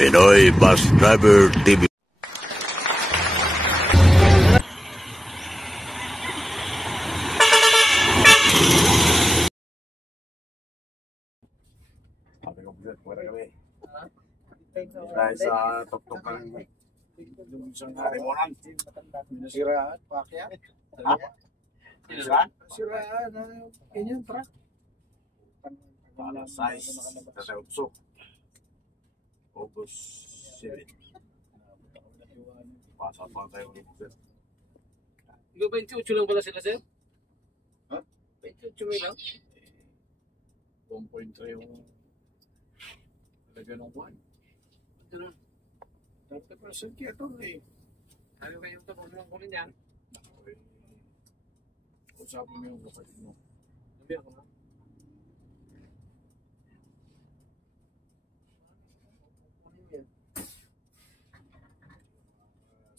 Pinoy Bus Driver TV. Dahil sa tuktok ka lang yung isang harimunan. Siraan, pakyat. Siraan, ganyan, truck. Alas 6, kasi 8. August 7. Pasa pa tayo ulit, sir. Ikaw 28 lang pala sila, sir? Ha? 28 may lang? 1.3 yung talaga ng buwan. Ito na. Dapat pa sa kito eh. Ayaw kayo ito, kung naman kunin yan. Usapin mo yung kapatid mo. Sabi ako na.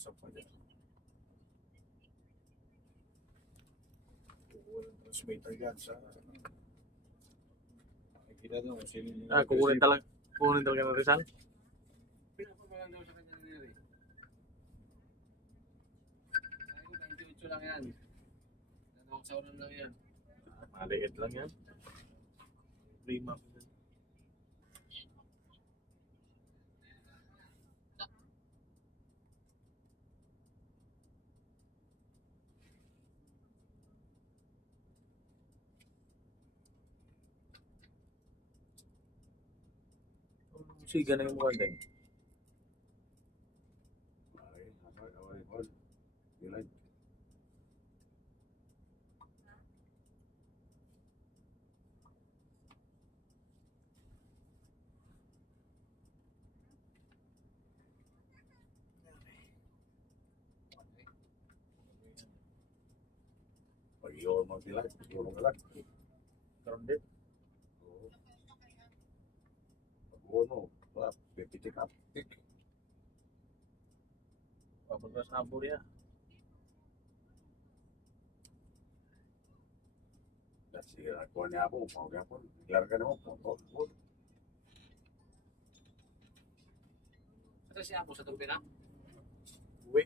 Sa pala. Walang transmitter yan sa... Nakikita nyo kung sino... Kukunin talaga ng Rizal? Pinapabalan daw sa kanya nila eh. Ayaw, 28 lang yan. Dalawang sauran lang yan. Maliit lang yan. Prima. Siga na yung mukha din. Pag-iwan mo sila, pag-iwan mo sila. Karoon din. Pag-iwan mo, pipitik up. Papunta sa Abur ya. Kasi ako niya po, mga po, larga naman po. Ito si Apo sa tugbi na? Uwi.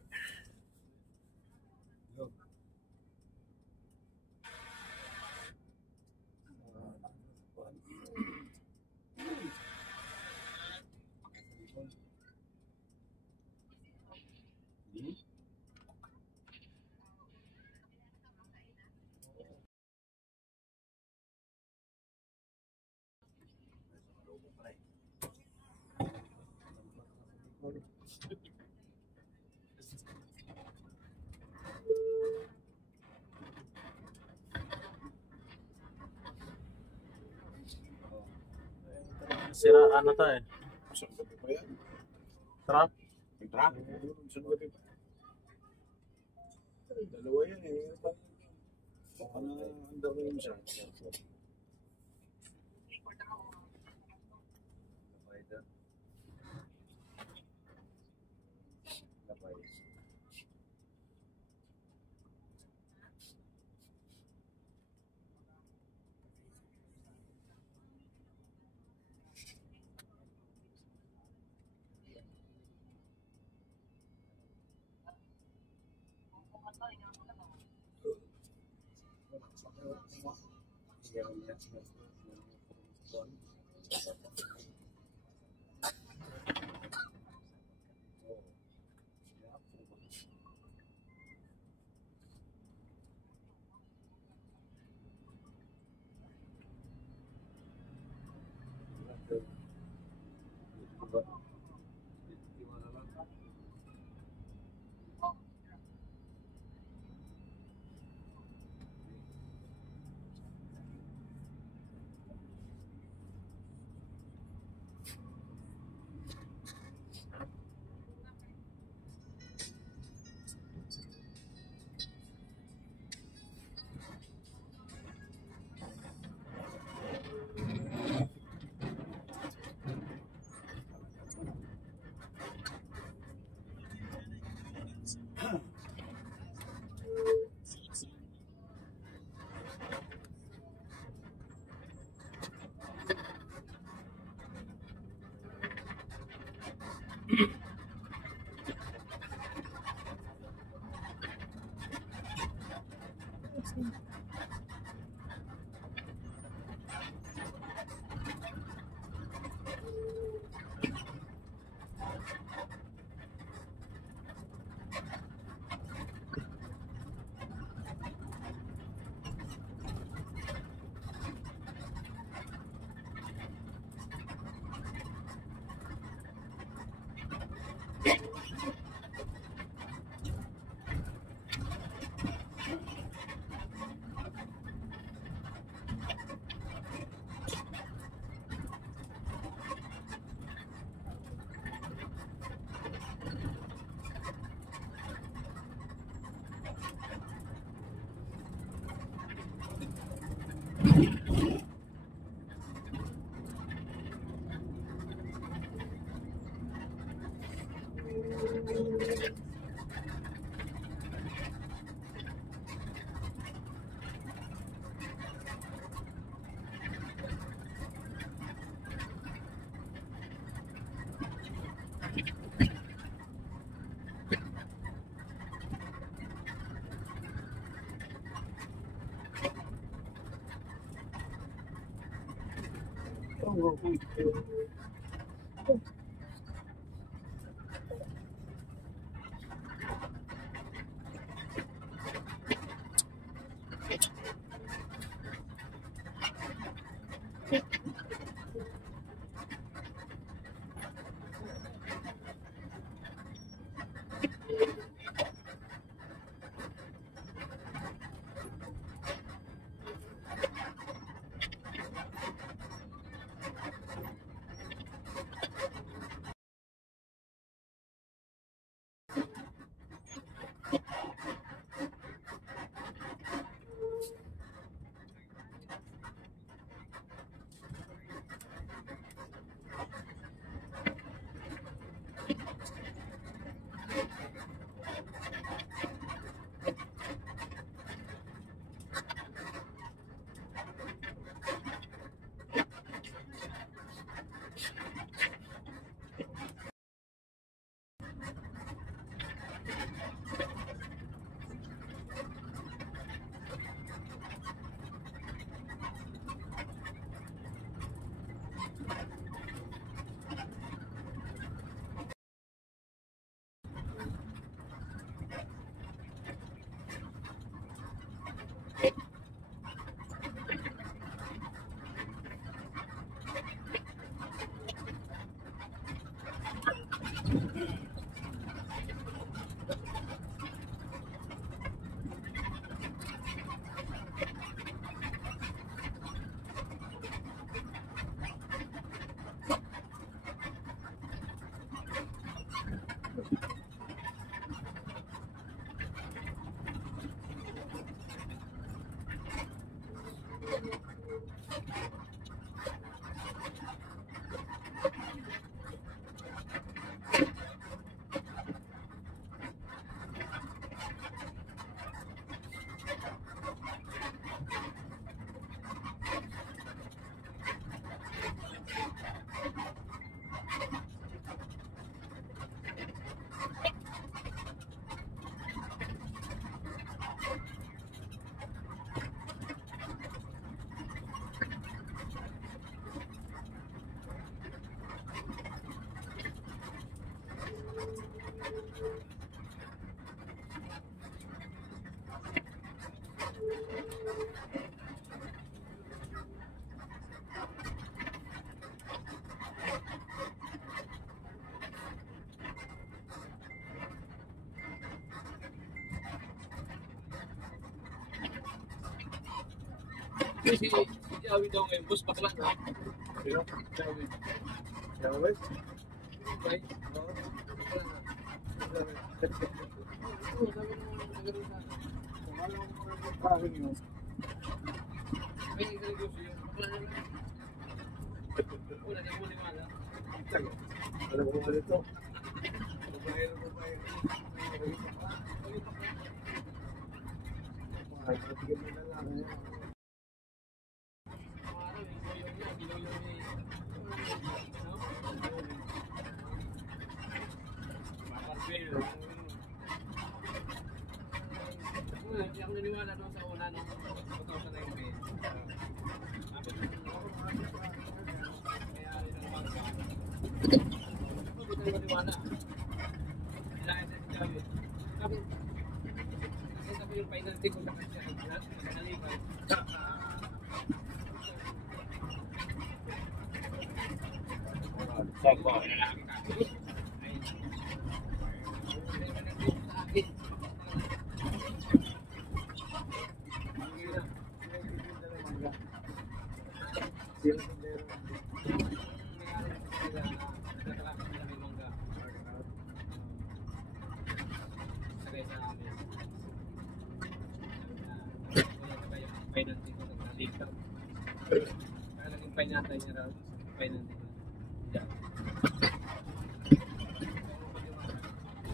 Siraan na tayo. Isang gabi pa yan. Trap. Yung truck? Isang gabi pa. Dalawa yan eh. Baka na ang dami yung isa. Si Jawi daw ngayon, boss, bakla na. Sino? Jawi. Siapa ba? Okay? Oo. Bakla na. Oo, sabi ng nagkaroon na. Bakit yun? May negosyo yun. Bakla na lang. Wala, di mo maniwala. Alam ko ulit to. Babae na babae. Tigil mo na lang. Ayun. Hindi ako naniwala doon sa una nung 2019. Sabi ko, kaya rin ang bangsa. Hindi tayo maniwala. Kailangan na si Javi. Sabi yung financing ko sa kanya. Nalipay. Sakto. Pinatay niya raw. Pinatay niya.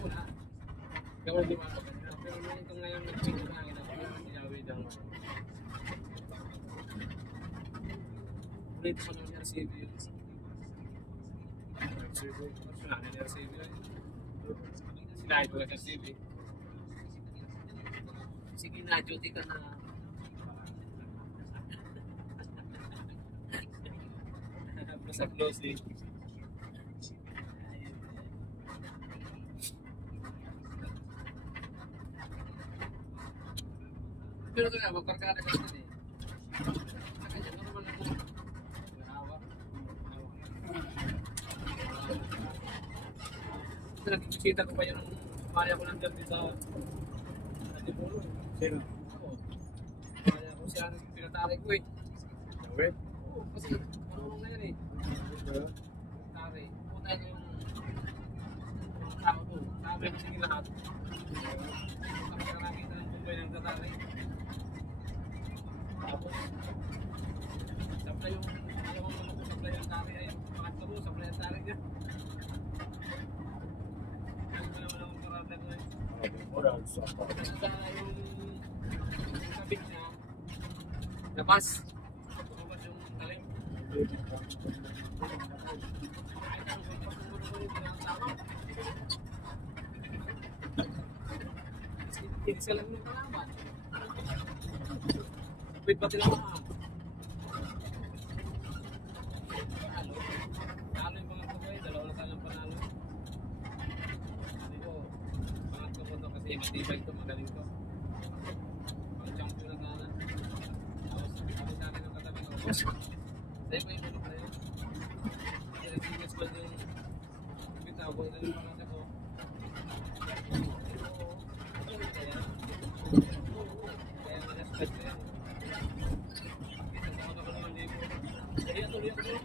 Wala. Kaya wala diba? Pero nung ngayon nag-video na akin ako yung sinawid ang ulit ko ng RCB yun. Personal ng RCB yun. Sinahin ko sa RCB. Sige na, duty ka na. Sa close eh. Pero ito nga, magkarkada ka natin eh. Sa kanya, normal na po. Nakawa. Ito, nakikita ko pa yung maya ko nandyan din sa Antipolo. Sino? Oo. Kaya ko siya pinatari ko eh. Okay. Oo, kasi marunong na yan eh. Tari. Puta yung tao ko. Sabi ko sige lahat. Tapos ka nakita ng bumbay ng tatari. Tapos, supply yung supply yung tari ay pangatlo mo, supply yung tari niya. Ano ba naman akong karada ko eh. Moral support. Nasa yung kabit niya, labas. Tumabas yung talim. Tinis ka lang ng kalaban. Wait pati lang mga talo yung mga tukoy, dalawa na talang panalo. Sabi ko, mga tukoy to kasi matibay ito, magaling to. Pang champion na sana. Tapos sabi sa akin ng katabi ko, sa'yo ba yung manok na yun? Kasi nag-singles ba yung bitaw ko, ito yung panasa ko. Kaya na-respect ko yan. Kaya tuloy ako.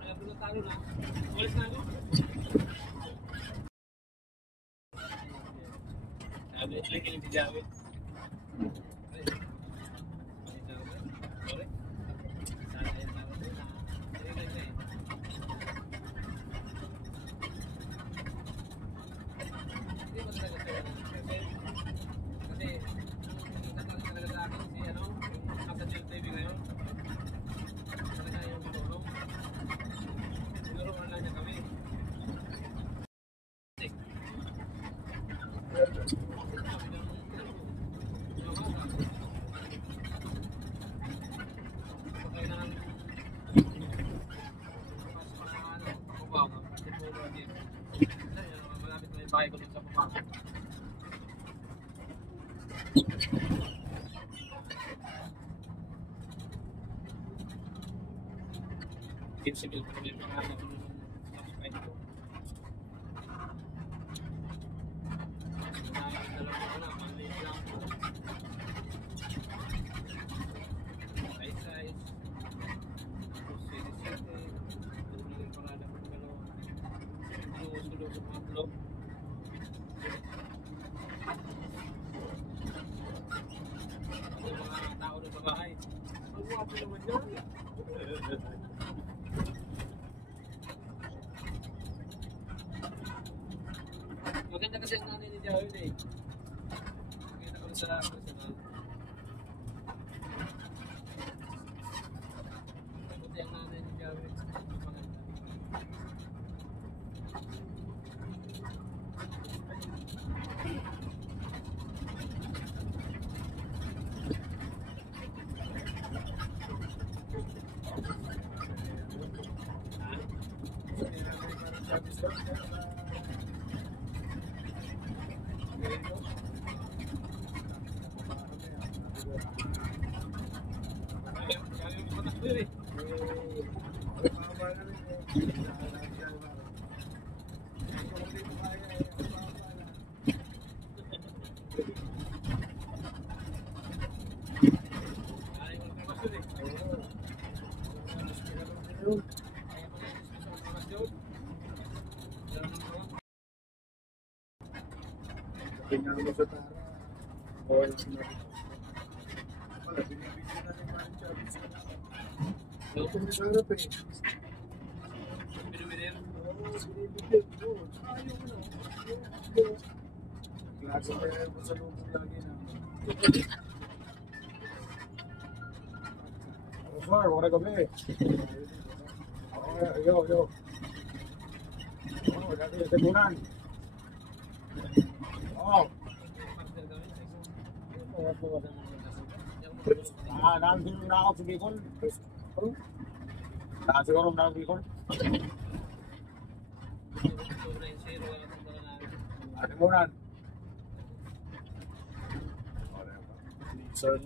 Kaya tuloy talo na. Walis na ako. Sabi, lagi yung si Javi. Sorry. Sana yan ako na. Hindi na eh. Hindi ba talaga siya? Kasi nagkakaroon talaga sa akin si ano, yung Kapatid TV ngayon. Talaga yung matulong. Tinuruan lang niya kami. Malapit na yung bahay ko dun sa Pumaka. Kinsibil pa kami yung pangalan ko nung subscribe ko. Dalawang ko na, maliit lang po. Size. Tapos sete-sete. Doon lang yung parada ko gano'n. Sinusulog sa mga vlog. Yung mga tao doon sa bahay. Ang guwapo naman yan. Maganda kasi ang nanay ni Jawin eh. Maganda ko sa personal. Mabuti ang nanay ni Jawin. Maganda. Tingnan mo sa tara. Wala, binibigyan na ni Manny Chavez. Ito mo sa harap eh. Binibigyan. Binibigyan. Ayaw mo na. Klase pa rin mo sa loob lagi na. Sir, wala kami. Yo. Dati sa Teguran. Nandun na ako sa Bicol. Siguro na ako sa Bicol. Teguran. Sir.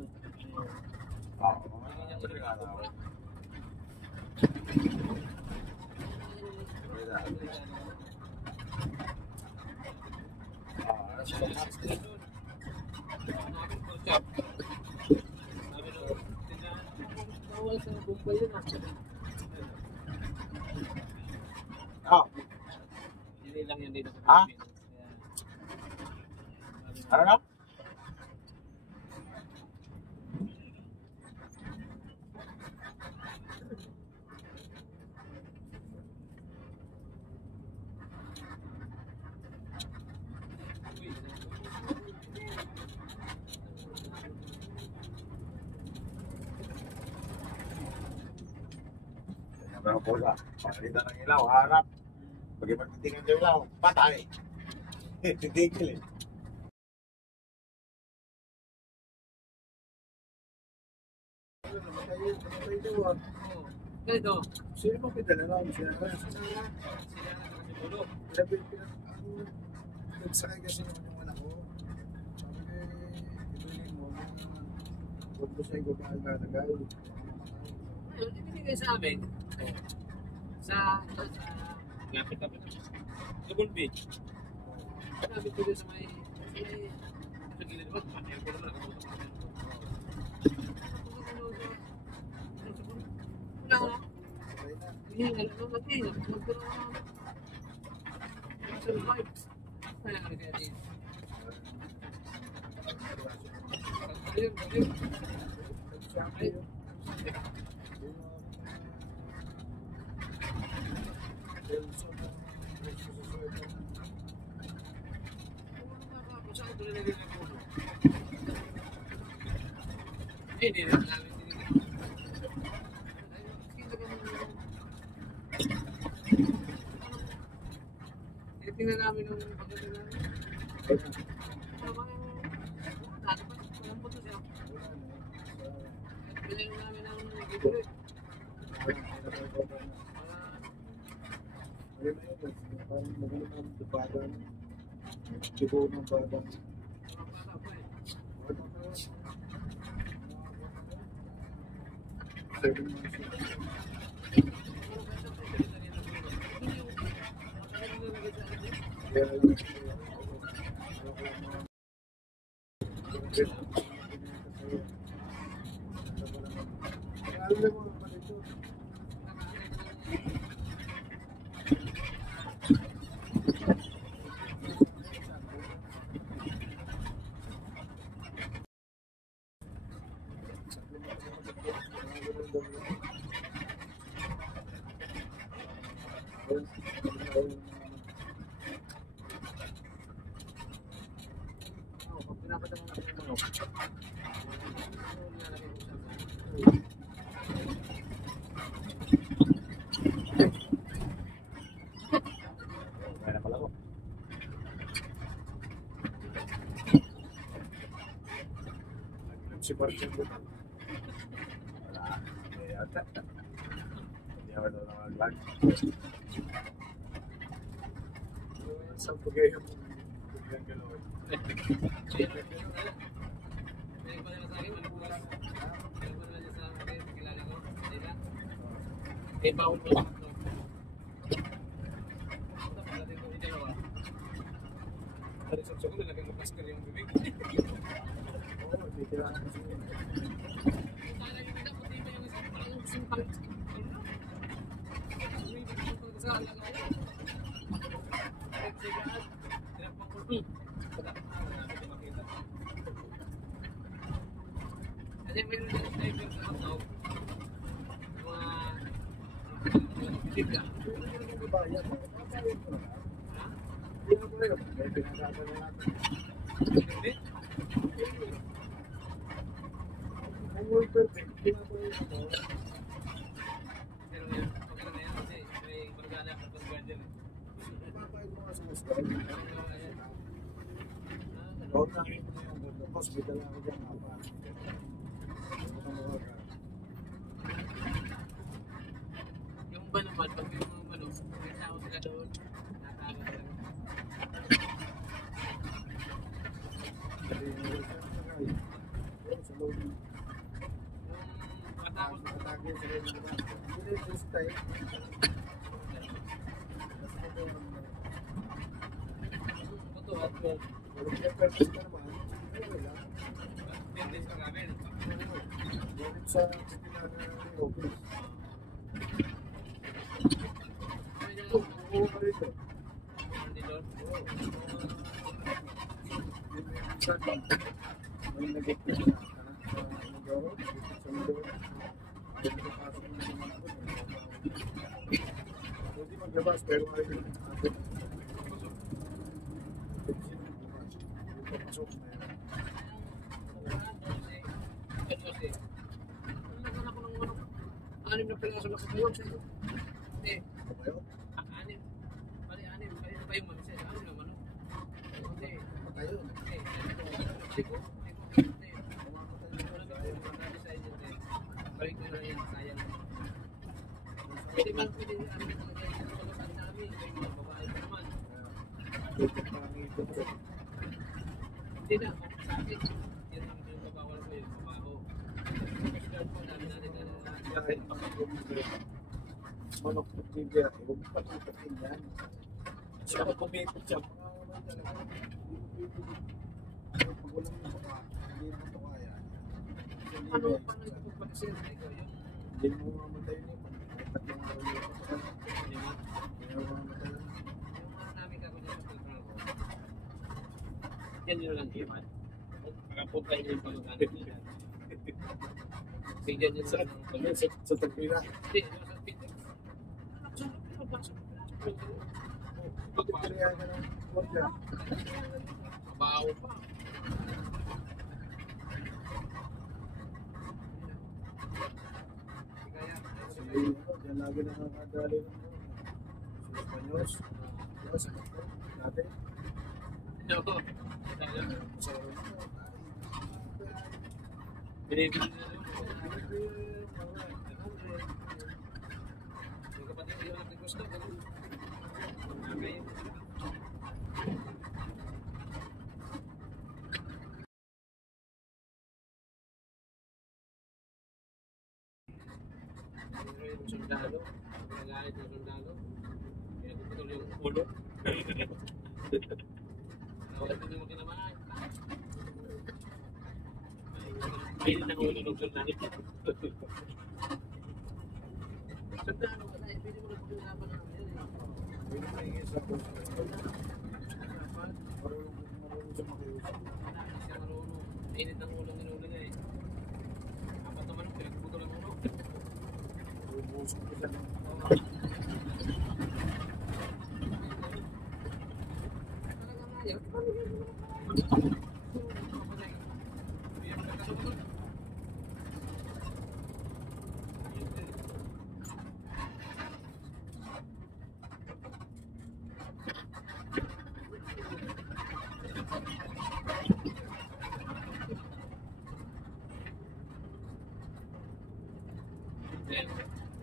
Hindi lang yan dito. Ano na? Pero pula, palitan ng ilaw, harap. Pag ipagtitingin ng ilaw, patay. Titigil eh. Ganito. Sino ba pinadala na? Sino ba? Nagsakay kasi yung anak ko. Sabi ko, ituloy mo. Huwag mo sa ibabaan na nagay. Ayun, ibinigay sa amin. Sa lapit-lapit na. Double Beach. Lapit ko din sa may sa gilid mo. Ayaw ko naman ako. Wala ko. Hindi nga lang mag-ingat. Survive. Kaya nga kaya din. Ayun. Hindi na namin tingnan namin yung pagdating namin. Walang puto siya. Bilhin namin ang bibili. Sigaw ng badang. Si Marcel ko. Wala. Hindi ako doon mag-vlog. Sa bagay yung gano'n. May pa nila sa akin, malibukas. May pa nila sa akin, kilala ko. Kanila. May baon ko lang. Pagdating ko dito, sa ko, nilagay mo plaster yung bibig. Oo, hindi kailangan kasi yun. Sana yung ina, puti ba yung isang parang simpal. Sa akin lang ako. Tinapang ko. Kasi meron na yung driver sa loob. Mga bibig lang. Hindi ba yan? Ha? Hindi na ba yun? May pinagkakala natin. Hindi? Ang word perfect, hindi na ba yun? Pero ngayon, pagkala na yan kasi may magana ka pag guardian eh. Mapapayag mo nga sa hospital. Huwag na rin mo yung ganda. Hospital ako dyan, mapa. Yung ba naman, pag yung mga ano, may tao sila doon, natawa lang. Sa loob. Yung matakot, Atake sa loob. Hindi na yung style. buto at kung Walang perfect na naman. Wala. 10 days ka gamit. Ganit sa pipinana ng office. Oo, parito. Hindi doon. Minsan, may nag-ipin na sa Mindoro, sa Mindoro. May nakapasok na naman ako. Hindi maglabas, pero ayaw yung atin. Papasok na yan. Kasi, nagkaroon ako ng ano, 6 na piraso na kapayon sa iyo. Hindi, Ano ba yun? 6. Bali, 6. Kaya na ba yung mag-isa? 6 naman, no? Hindi. Patay yun. Hindi ko. Hindi. Wala ba yung mga sa inyo? Balik ko na yan, sayang. Hindi man pwede ano talaga yung pagkakas namin. May mga babae pa naman. Hindi na, sa akin. Yan ang pinagpapawala ko yung trabaho. Kasi po, dami natin Kahit manok na trivia, huwag mo patutukin yan. Siya kung kumipot siya, pag walang mukha, hindi naman ito kaya. Paano ito pagpapasin? Ikaw yun. Hindi mo mamatay yun. Kahit tatlong araw yun. Hindi mo. Hindi mo mamatay yun. Yung mga namin kako dyan sa trabaho. Yan yun lang iman. Pagkapunta niyo yung pagkakanit nila. Bigyan niyo Sa, lang ng pagkakanit. sa tagpira. Hindi, yung sa pito. Tagpira ka ng kwartya. Mabaho pa. Sige, yan lagi na nakakadali ng sa Espanyos. Diba, sa kanto, dati. No. Sa Binibili na lang. Yung kapatid ko yung nag-gusto. Okay. Yung sundalo, nagalit ng sundalo. Kaya putol yung ulo. Nawala din yung kinamahan. Ay, ng ulo ng sundalo. Sundalo ka na, pwede mo na pag-usapan ng yan. Pinahingi sa post. Marunong siya makiusap. Siya marunong. Init ang ulo ng ulo niya eh. Apat naman ang pinagputol ng ulo. Ubusok ko siya ng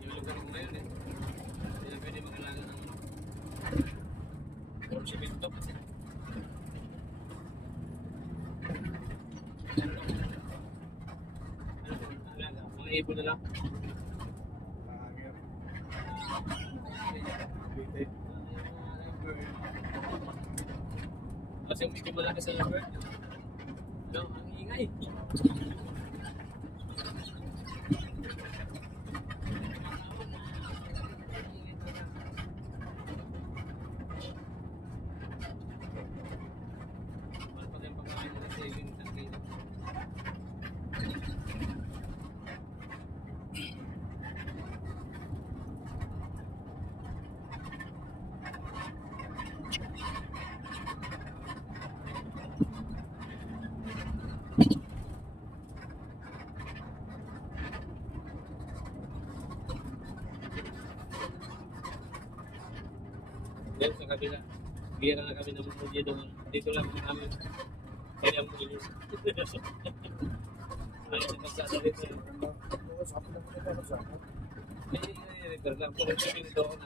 Yung lugar ko ngayon eh. Hindi na pwede mag-alaga ng ano. Puro simento. ibon na lang. Langer. Bite. Kasi yung medyo malaki sa number. Ano, ang ingay. Wala pa tayong pagkain na saving sa kilo. Yan sa kabila. Bira na kami ng muli doon. Dito lang kami. Kaya mo ilis. Ay, nagsasalita. Sabi lang kita na sabi. Ay, nagdarlang ko rin kami doon.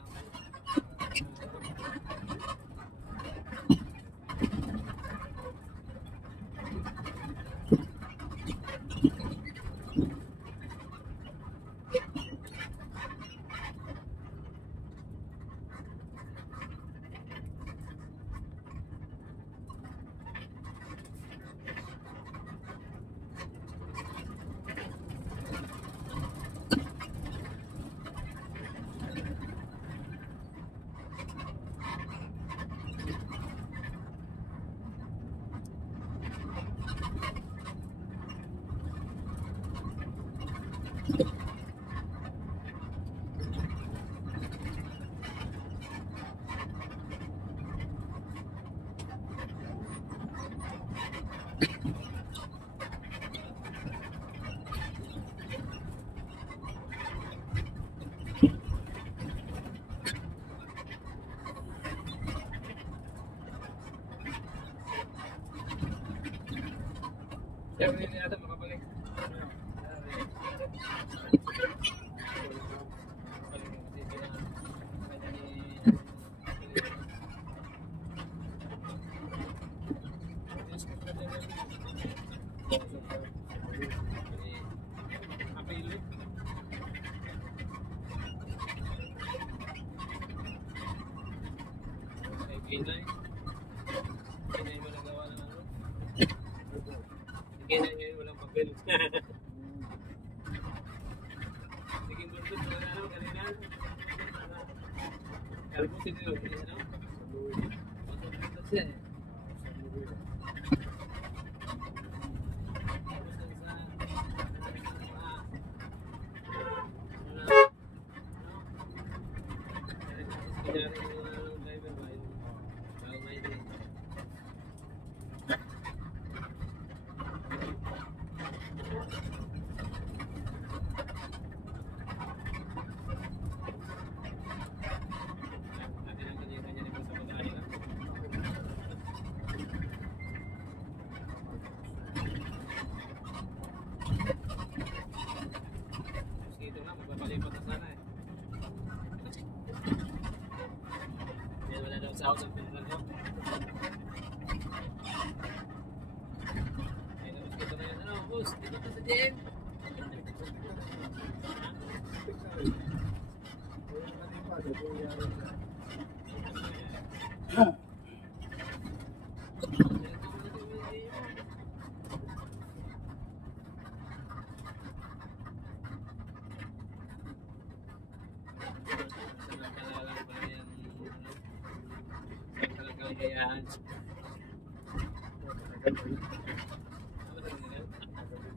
Kaya hindi natin makabalik. Kailan ngayon walang papel. Sige, bundok na ano, kanina. Kala mo sino yun? Ano? Bundok siya eh. Sahod ang pinagano. Ayun, dito na yan. Ano, boss? Dito ka sa DN? Kayaan.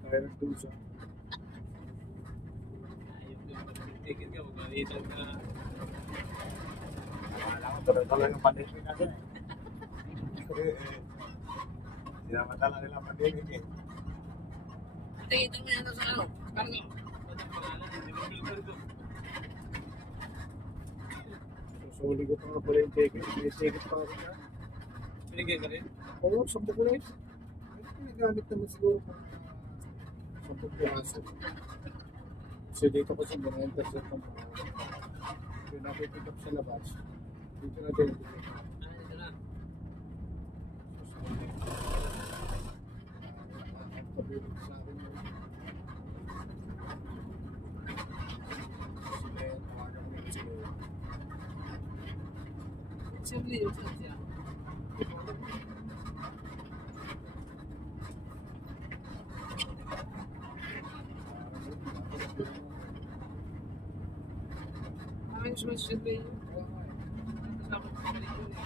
Tayo ng dusa. Tigil ka, magalitan ka. Wala ko talagang pandemic na dyan eh. Sinamatala nila pandemic eh. Tingin mo yan sa ano? Kami. Susuli ko pa nga pala yung ticket. May ticket pa rin na. Binigay ka rin? Oo, 10 kulay. Pinagamit naman siguro pa 10 piraso. Kasi dito kasi mga-intercept ng mga yung napipick up sa labas. Dito na din. Dito na. Pabiling sa akin yun. Siyempre, yung siya. Ay, siyempre yun. Dapat pabalik yun eh.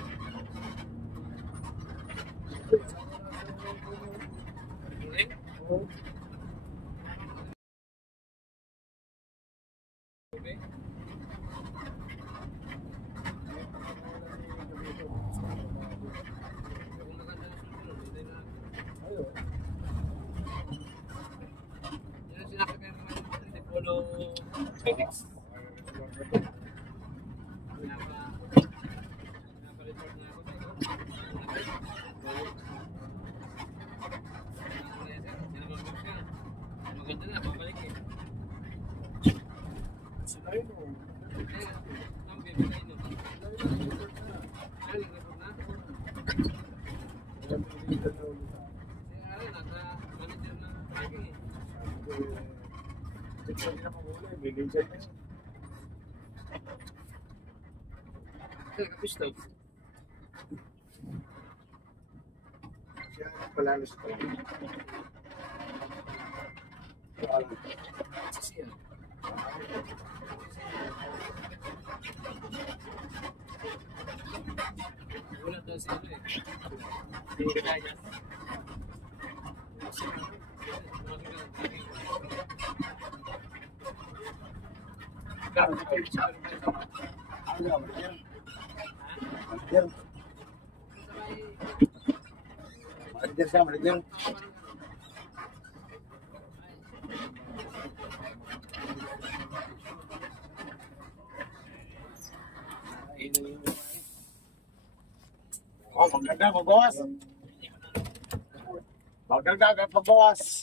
Oo. Okay. Kung maganda na susunod, hindi na. Ayun. Yan ang sinabi kayo naman ni Polo Felix. Pinapa-report na ako sa iyo. Sinamagod ka. Maganda na, babalik eh. Sila yun, oh. Eh, ang bibigay nyo. Ay, nag-report na. Alam mo, hindi ka na ulit. Ay, nasa-manager na lagi eh. Sabi ko, hindi na mahuli. May legend na yun. Ay, kapisto. Siya ang palalas ko. Sisiya. Wala daw si ano eh. Hindi kaya. Manager siya, manager. Oh, maganda, magbawas. Maganda, magbawas.